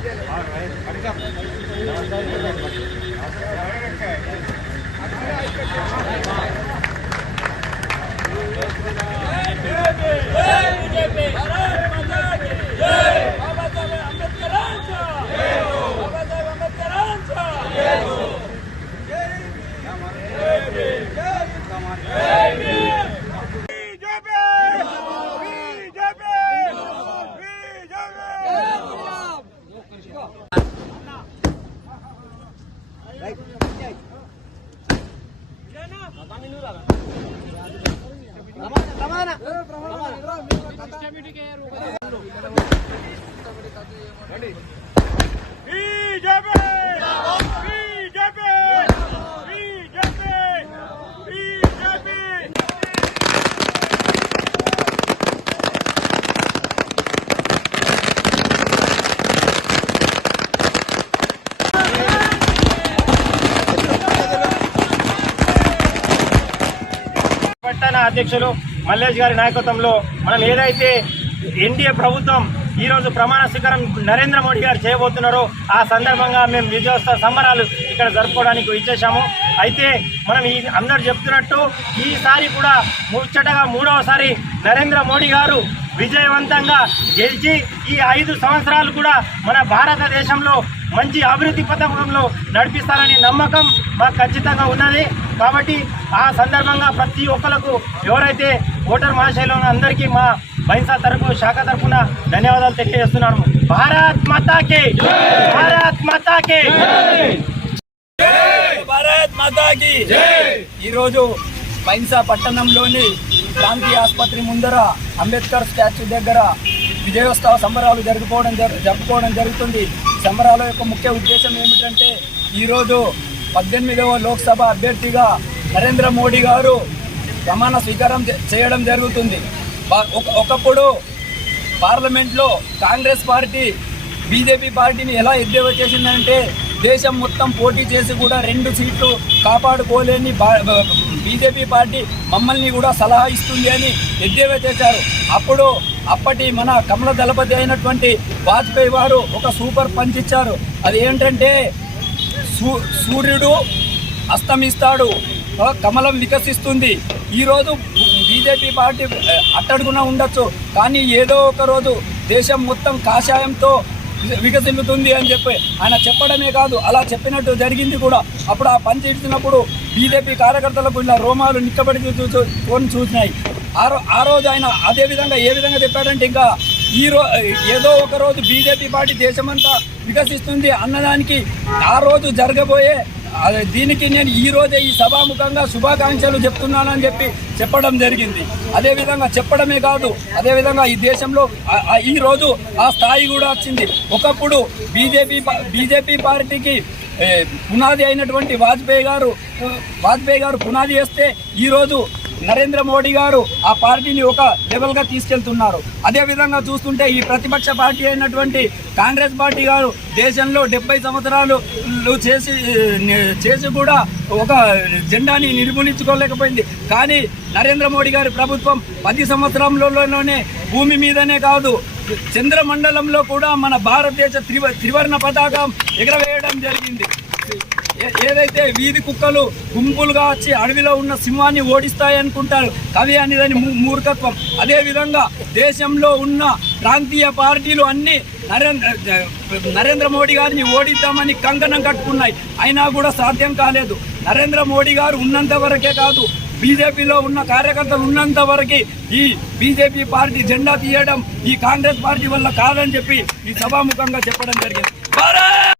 BJP BJP BJP BJP BJP పట్టణ అధ్యక్షులు మల్లేష్ గారి నాయకత్వంలో మనం ఏదైతే ఎన్డీఏ ప్రభుత్వం ఈ రోజు ప్రమాణ స్వీకారం నరేంద్ర మోడీ గారు చేయబోతున్నారు. ఆ సందర్భంగా మేము విజయోత్సవ సంబరాలు ఇక్కడ జరుపుకోవడానికి ఇచ్చేసాము అయితే మనం ఈ అందరు చెప్తున్నట్టు ఈసారి కూడా ముచ్చటగా మూడవసారి నరేంద్ర మోడీ గారు విజయవంతంగా గెలిచి ఈ ఐదు సంవత్సరాలు కూడా మన భారతదేశంలో మంచి అభివృద్ధి పథకంలో నడిపిస్తారని నమ్మకం మాకు ఖచ్చితంగా ఉన్నది. కాబట్టి ఆ సందర్భంగా ప్రతి ఒక్కరికి ఎవరైతే ఓటర్ మహాశైలో అందరికీ మా బైన్సా తరపు శాఖ తరఫున ధన్యవాదాలు తెలియజేస్తున్నాను భారత్ మాతాకి భారత్ మాతాకి. భారత్ మాతాకి. ఈరోజు పైన్సా పట్టణంలోని ప్రాంతీయ ఆసుపత్రి ముందర అంబేద్కర్ స్టాచ్యూ దగ్గర విజయోత్సవ సంబరాలు జరుపుకోవడం జరుపుకోవడం జరుగుతుంది. సంబరాల యొక్క ముఖ్య ఉద్దేశం ఏమిటంటే ఈరోజు పద్దెనిమిదవ లోక్సభ అభ్యర్థిగా నరేంద్ర మోడీ గారు ప్రమాణ స్వీకారం చేయడం జరుగుతుంది. ఒకప్పుడు పార్లమెంట్లో కాంగ్రెస్ పార్టీ బీజేపీ పార్టీని ఎలా ఎద్దేవా చేసిందంటే దేశం మొత్తం పోటీ చేసి కూడా రెండు సీట్లు కాపాడుకోలేని బీజేపీ పార్టీ మమ్మల్ని కూడా సలహా ఇస్తుంది అని ఎద్దేవా చేశారు. అప్పుడు అప్పటి మన కమల దళపతి అయినటువంటి వాజ్పేయి వారు ఒక సూపర్ పంచ్ ఇచ్చారు. అది ఏంటంటే సూ సూర్యుడు అస్తమిస్తాడు. కమలం వికసిస్తుంది. ఈరోజు బీజేపీ పార్టీ అట్టడుగున ఉండొచ్చు. కానీ ఏదో ఒక రోజు దేశం మొత్తం కాషాయంతో వికసిల్లుతుంది అని చెప్పి ఆయన చెప్పడమే కాదు అలా చెప్పినట్టు జరిగింది కూడా. అప్పుడు ఆ పని ఇచ్చినప్పుడు బీజేపీ కార్యకర్తలకు ఇలా రోమాలు నిక్కబడి చూ- చూ- చూసినాయి. ఆ రో ఆ రోజు ఆయన అదే విధంగా ఏ విధంగా చెప్పాడంటే ఇంకా ఈ రో ఏదో ఒక రోజు బీజేపీ పార్టీ దేశమంతా వికసిస్తుంది అన్నదానికి ఆ రోజు జరగబోయే దీనికి నేను ఈ రోజే ఈ సభాముఖంగా శుభాకాంక్షలు చెప్తున్నానని చెప్పి చెప్పడం జరిగింది. అదేవిధంగా చెప్పడమే కాదు అదేవిధంగా ఈ దేశంలో ఈరోజు ఆ ఈ రోజు ఆ స్థాయి కూడా వచ్చింది. ఒకప్పుడు బీజేపీ బీజేపీ పార్టీకి పునాది అయినటువంటి వాజ్పేయి గారు వాజ్పేయి గారు పునాది వేస్తే ఈరోజు నరేంద్ర మోడీ గారు ఆ పార్టీని ఒక లెవెల్గా తీసుకెళ్తున్నారు. అదే విధంగా చూస్తుంటే ఈ ప్రతిపక్ష పార్టీ అయినటువంటి కాంగ్రెస్ పార్టీ గారు దేశంలో డెబ్బై సంవత్సరాలు చేసి చేసి కూడా ఒక జెండాని నిర్మూలించుకోలేకపోయింది. కానీ నరేంద్ర మోడీ గారి ప్రభుత్వం పది సంవత్సరంలోనే భూమి మీదనే కాదు చంద్రమండలంలో కూడా మన భారతదేశ త్రివ త్రివర్ణ పతాకం ఎగరవేయడం జరిగింది. ఏదైతే వీధి కుక్కలు గుంపులుగా వచ్చి అడవిలో ఉన్న సింహాన్ని ఓడిస్తాయి అనుకుంటారు కవి అనేదని మూ- మూర్ఖత్వం. అదే విధంగా దేశంలో ఉన్న ప్రాంతీయ పార్టీలు అన్ని నరేంద్ర నరేంద్ర మోడీ గారిని ఓడిద్దామని కంకణం కట్టుకున్నాయి. అయినా కూడా సాధ్యం కాలేదు. నరేంద్ర మోడీ గారు ఉన్నంత వరకే కాదు బీజేపీలో ఉన్న కార్యకర్తలు ఉన్నంత వరకు ఈ బీజేపీ పార్టీ జెండా తీయడం ఈ కాంగ్రెస్ పార్టీ వల్ల కాదని చెప్పి ఈ సభాముఖంగా చెప్పడం జరిగింది.